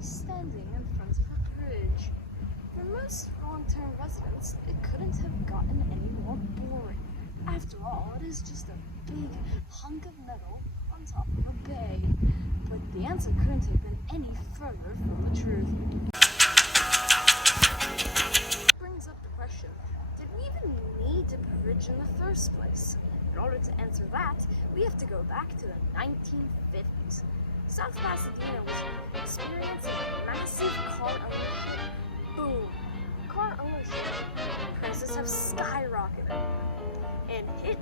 be standing in front of a bridge. For most long-term residents, it couldn't have gotten any more boring. After all, it is just a big hunk of metal on top of a bay. But the answer couldn't have been any further from the truth. Brings up the question, did we even need a bridge in the first place? In order to answer that, we have to go back to the 1950s. South Pasadena was experiencing massive car ownership boom. Car ownership prices have skyrocketed and hit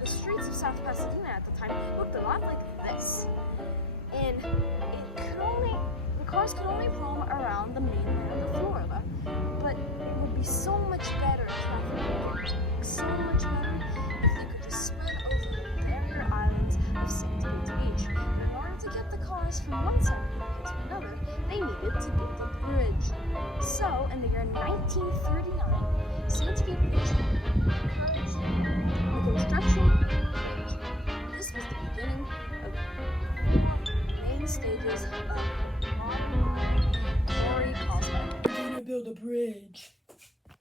the streets of South Pasadena at the time looked a lot like this. And the cars could only roam around the mainland of Florida, but it would be so much better traffic, so much better if they could just spread over the barrier islands of St. Beach. But in order to get the cars from one side of the to another, they needed to build a bridge. So, in the year 1939, St. Beach encouraged the construction of a bridge. This was the beginning of the main stages of modern Causeway. We're gonna build a bridge.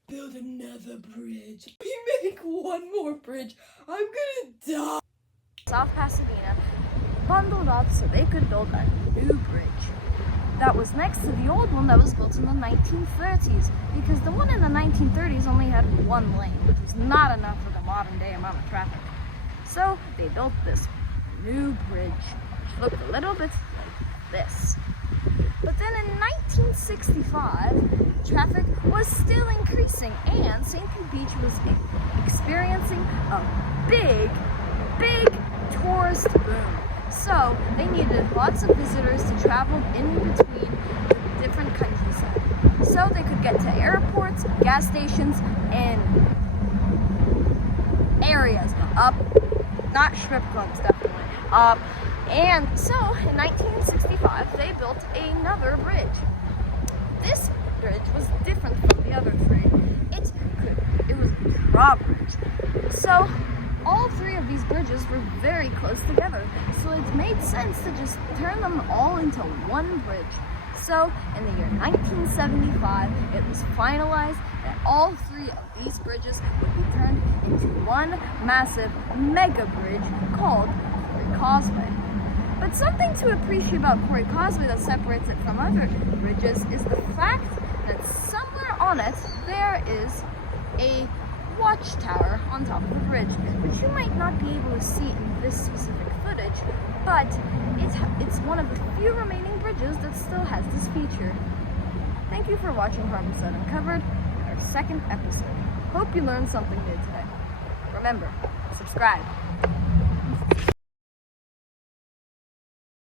Build another bridge. We make one more bridge. I'm gonna die. South Pasadena bundled up so they could build a new bridge that was next to the old one that was built in the 1930s, because the one in the 1930s only had one lane, which was not enough for the modern day amount of traffic. So they built this new bridge, which looked a little bit like this. But then in 1965, traffic was still increasing and St. Beach was experiencing a big tourist boom. So they needed lots of visitors to travel in between the different countryside, so they could get to airports, gas stations, and areas up, not strip clubs definitely, and so in 1965 they built another bridge. This bridge was different from the other three. It was a drawbridge. So all three of these bridges were very close together, so it made sense to just turn them all into one bridge. So, in the year 1975, it was finalized that all three of these bridges would be turned into one massive mega bridge called Causeway. But something to appreciate about Corey Causeway that separates it from other bridges is the fact that somewhere on it there is a watchtower on top of the bridge, which you might not be able to see in this specific footage, but it's one of the few remaining bridges that still has this feature. Thank you for watching Homicide Uncovered, our second episode. Hope you learned something new today. Remember, subscribe.